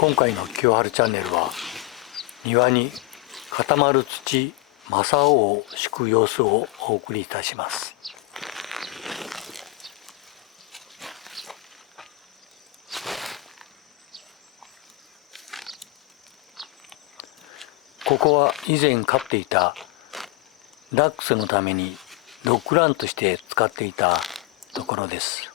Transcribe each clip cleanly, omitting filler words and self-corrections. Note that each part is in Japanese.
今回の清春チャンネルは庭に固まる土正雄を敷く様子をお送りいたします。ここは以前飼っていたダックスのためにドッグランとして使っていたところです。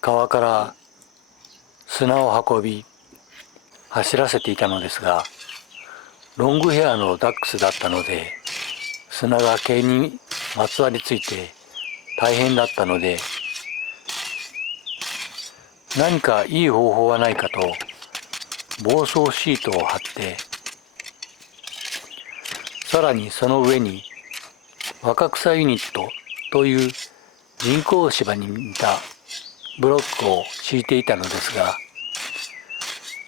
川から砂を運び走らせていたのですが、ロングヘアのダックスだったので砂が毛にまつわりついて大変だったので、何かいい方法はないかと防草シートを貼って、さらにその上に若草ユニットという人工芝に似たブロックを敷いていたのですが、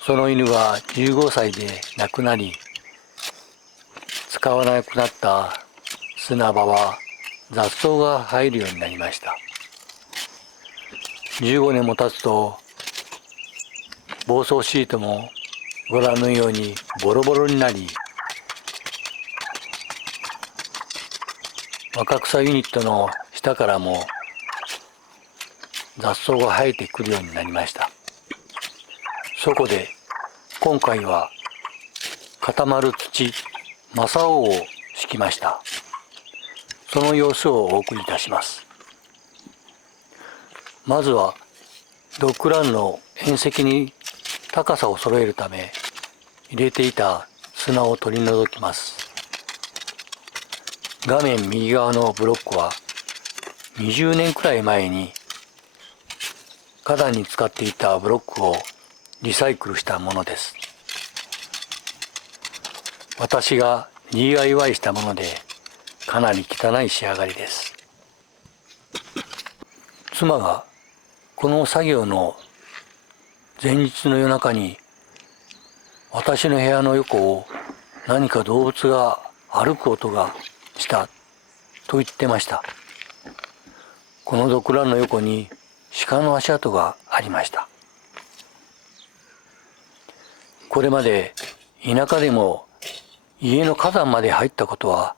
その犬は15歳で亡くなり、使わなくなった砂場は雑草が生えるようになりました。15年も経つと防草シートもご覧のようにボロボロになり、若草ユニットの下からも雑草が生えてくるようになりました。そこで今回は固まる土正雄を敷きました。その様子をお送りいたします。まずはドッグランの縁石に高さを揃えるため入れていた砂を取り除きます。画面右側のブロックは20年くらい前に花壇に使っていたブロックをリサイクルしたものです。私が DIY したものでかなり汚い仕上がりです。妻がこの作業の前日の夜中に私の部屋の横を何か動物が歩く音がしたと言ってました。このドッグランの横に鹿の足跡がありました。これまで田舎でも家の花壇まで入ったことは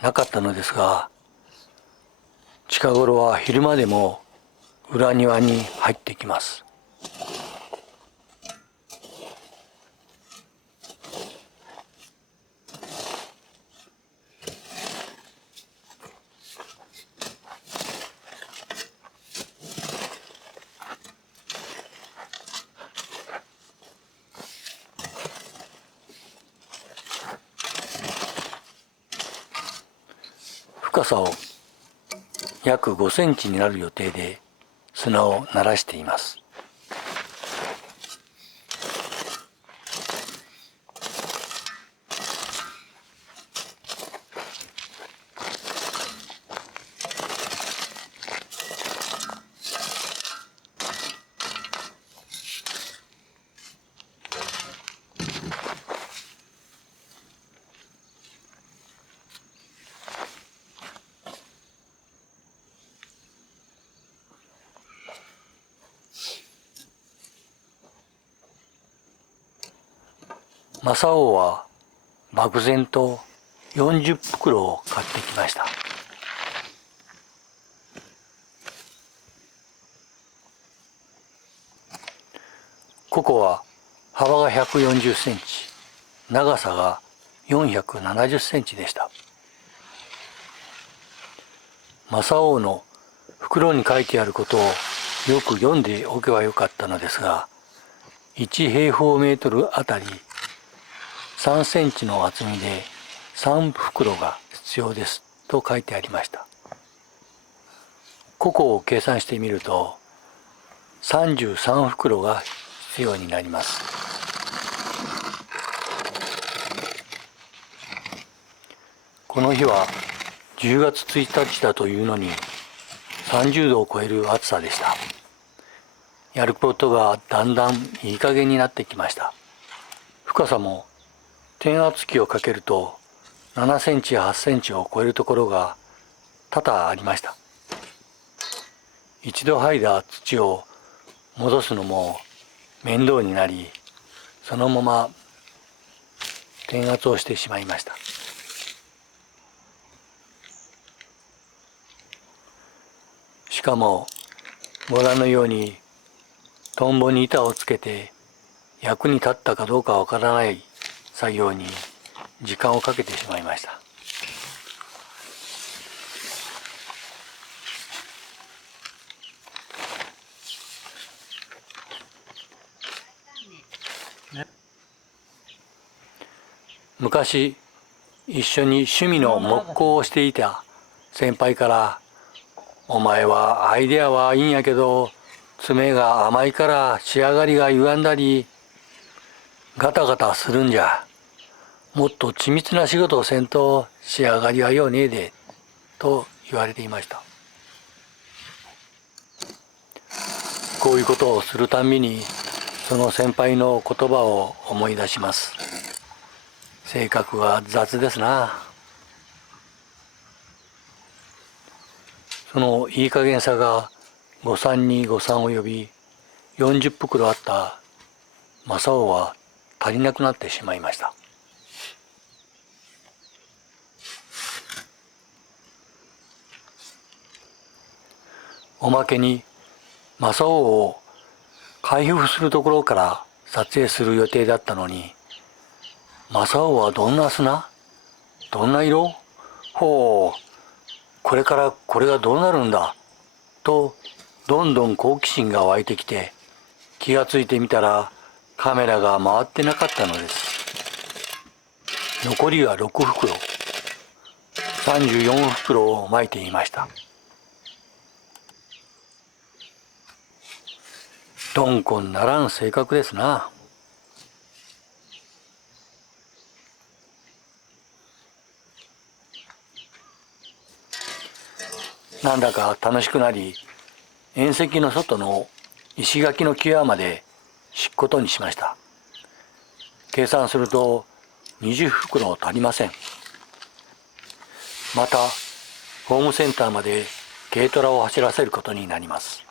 なかったのですが、近頃は昼間でも裏庭に入ってきます。深さを約5センチになる予定で砂を慣らしています。正雄は漠然と40袋を買ってきました。ここは幅が140センチ、長さが470センチでした。正雄の袋に書いてあることをよく読んでおけばよかったのですが、1平方メートルあたり3センチの厚みで3袋が必要ですと書いてありました。個々を計算してみると33袋が必要になります。この日は10月1日だというのに30度を超える暑さでした。やることがだんだんいい加減になってきました。深さも転圧機をかけると7センチ8センチを超えるところが多々ありました。一度剥いだ土を戻すのも面倒になり、そのまま転圧をしてしまいました。しかもご覧のようにトンボに板をつけて役に立ったかどうかわからない作業に時間をかけてしまいました。昔一緒に趣味の木工をしていた先輩から「お前はアイデアはいいんやけど爪が甘いから仕上がりが歪んだりガタガタするんじゃ。もっと緻密な仕事をせんと仕上がりはようねえで」と言われていました。こういうことをするたんびにその先輩の言葉を思い出します。性格が雑ですな。そのいい加減さが誤算に誤算を呼び、40袋あった正雄は足りなくなってしまいました。おまけに正雄を開封するところから撮影する予定だったのに、正雄はどんな砂？どんな色？ほう、これからこれがどうなるんだとどんどん好奇心が湧いてきて、気がついてみたらカメラが回ってなかったのです。残りは6袋、34袋をまいていました。鈍根ならん性格ですな。なんだか楽しくなり、縁石の外の石垣の際まで敷くことにしました。計算すると20袋足りません。またホームセンターまで軽トラを走らせることになります。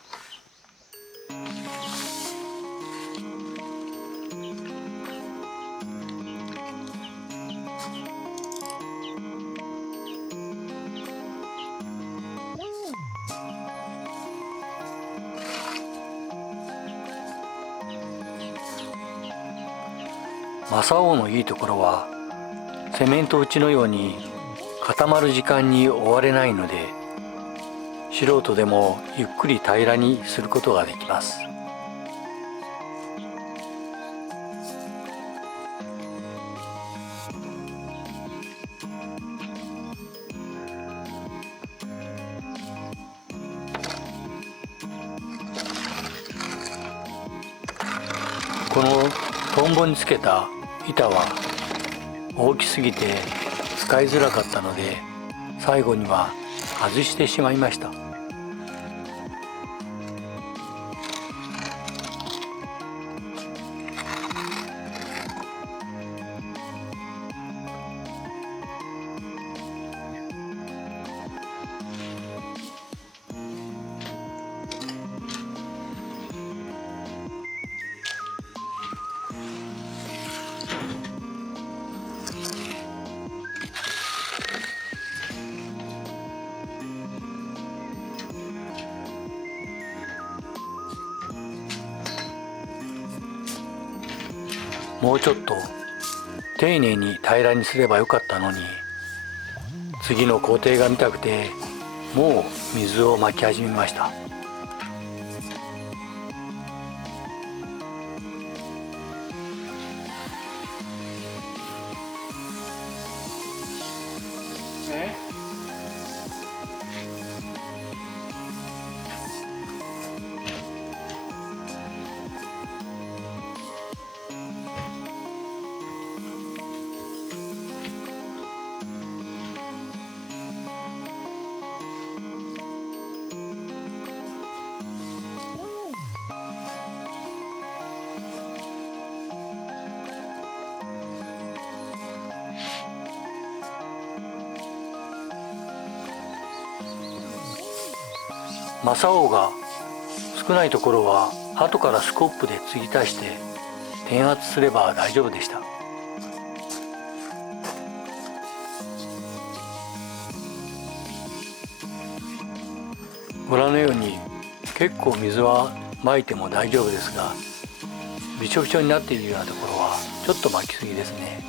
正雄のいいところはセメント打ちのように固まる時間に追われないので、素人でもゆっくり平らにすることができます。このトンボにつけた板は大きすぎて使いづらかったので、最後には外してしまいました。もうちょっと丁寧に平らにすればよかったのに、次の工程が見たくてもう水をまき始めました。正雄が少ないところは後からスコップで継ぎ足して転圧すれば大丈夫でした。ご覧のように結構水はまいても大丈夫ですが、びちょびちょになっているようなところはちょっと巻きすぎですね。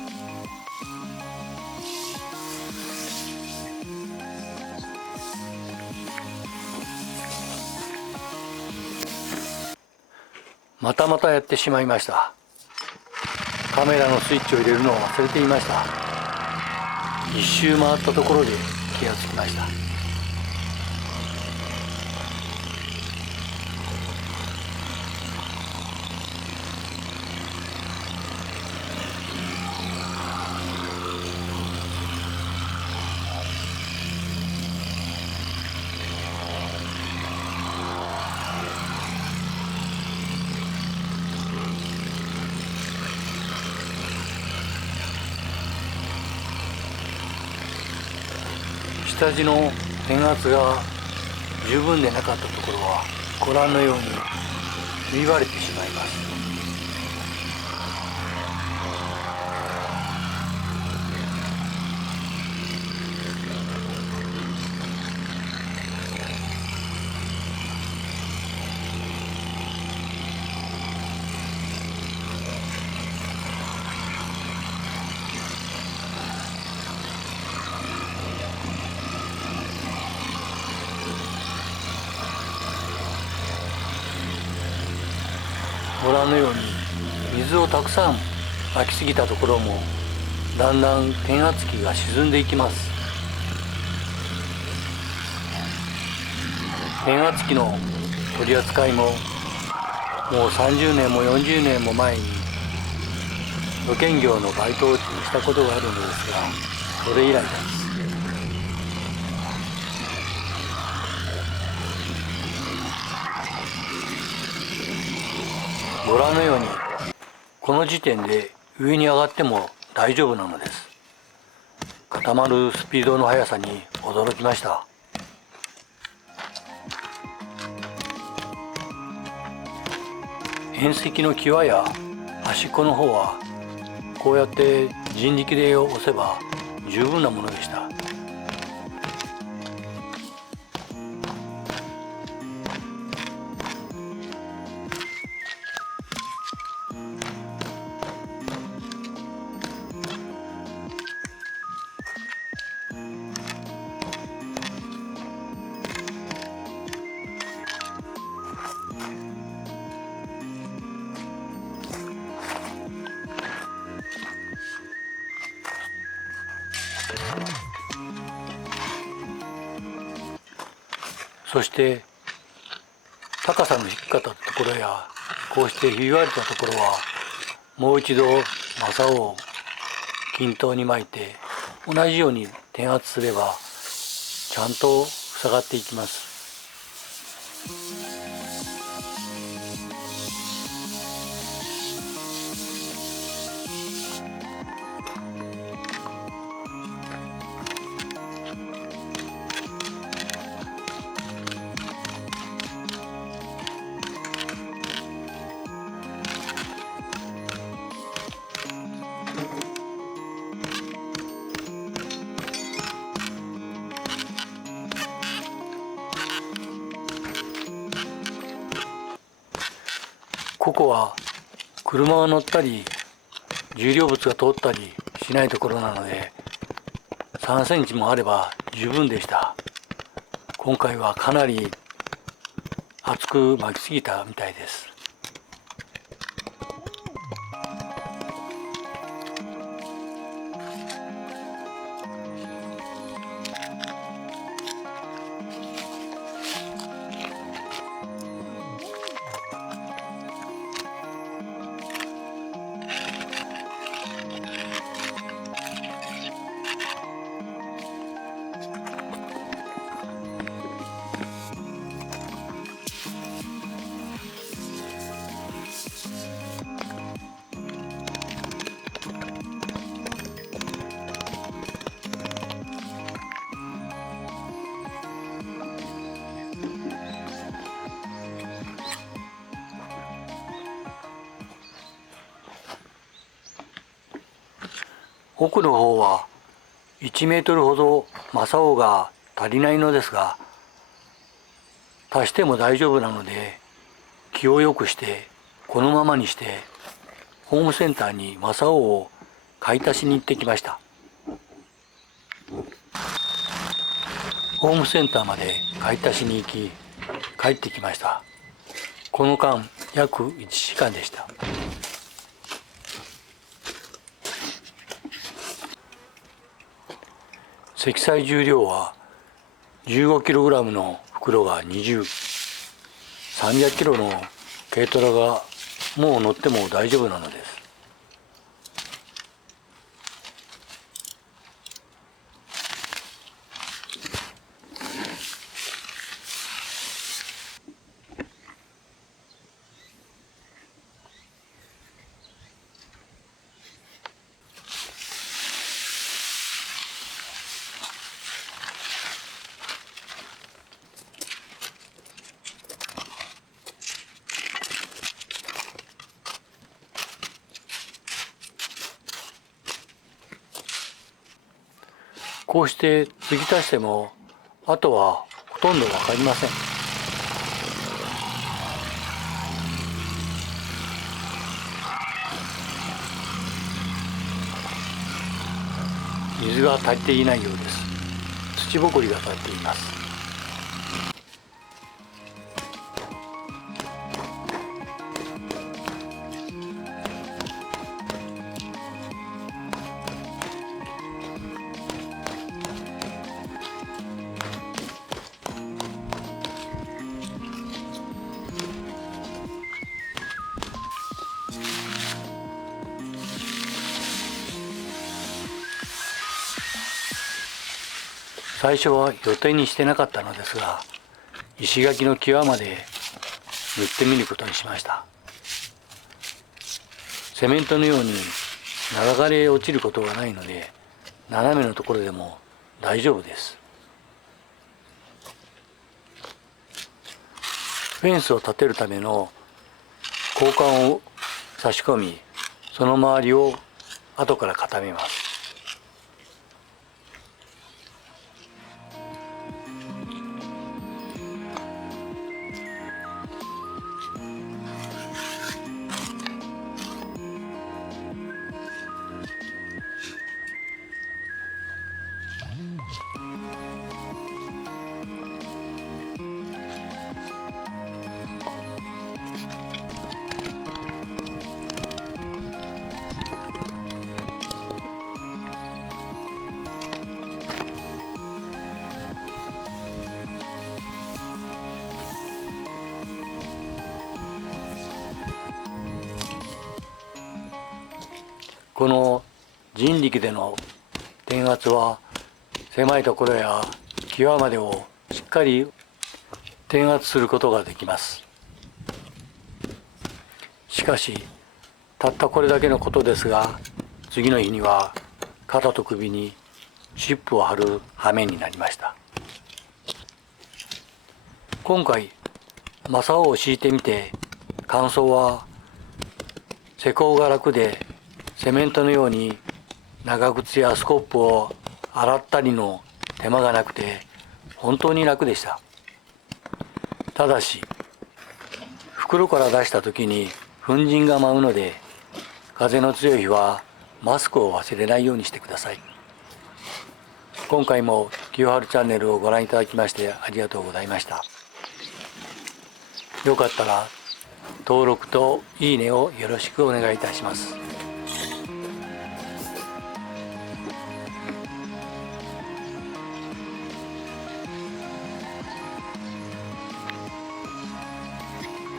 またやってしまいました。カメラのスイッチを入れるのを忘れていました。一周回ったところで気がつきました。下地の電圧が十分でなかったところはご覧のようにひび割れてしまいます。ご覧のように水をたくさんまきすぎたところもだんだん転圧機が沈んでいきます。転圧機の取り扱いももう30年も40年も前に土建業のバイトをしたことがあるのですが、それ以来です。ご覧のようにこの時点で上に上がっても大丈夫なのです。固まるスピードの速さに驚きました。縁石の際や端っこの方はこうやって人力で押せば十分なものでした。そして高さの低かったところやこうしてひび割れたところはもう一度マサを均等に巻いて同じように転圧すればちゃんと塞がっていきます。ここは車が乗ったり重量物が通ったりしないところなので3センチもあれば十分でした。今回はかなり厚く巻きすぎたみたいです。奥の方は1メートルほどマサオが足りないのですが、足しても大丈夫なので気を良くしてこのままにしてホームセンターにマサオを買い足しに行ってきました。ホームセンターまで買い足しに行き帰ってきました。この間約1時間でした。積載重量は 15kg の袋が20、300kg の軽トラがもう乗っても大丈夫なのです。こうして継ぎ足してもあとはほとんど分かりません。水が足りていないようです。土ぼこりが立っています。最初は予定にしてなかったのですが、石垣の際まで塗ってみることにしました。セメントのように流れ落ちることがないので、斜めのところでも大丈夫です。フェンスを立てるための鋼管を差し込み、その周りを後から固めます。この人力での電圧は狭いところや際までをしっかり電圧することができます。しかしたったこれだけのことですが、次の日には肩と首にチップを貼る羽目になりました。今回マサオを敷いてみて感想は、施工が楽でセメントのように長靴やスコップを洗ったりの手間がなくて本当に楽でした。ただし袋から出した時に粉塵が舞うので、風の強い日はマスクを忘れないようにしてください。今回も清春チャンネルをご覧いただきましてありがとうございました。よかったら登録といいねをよろしくお願いいたします。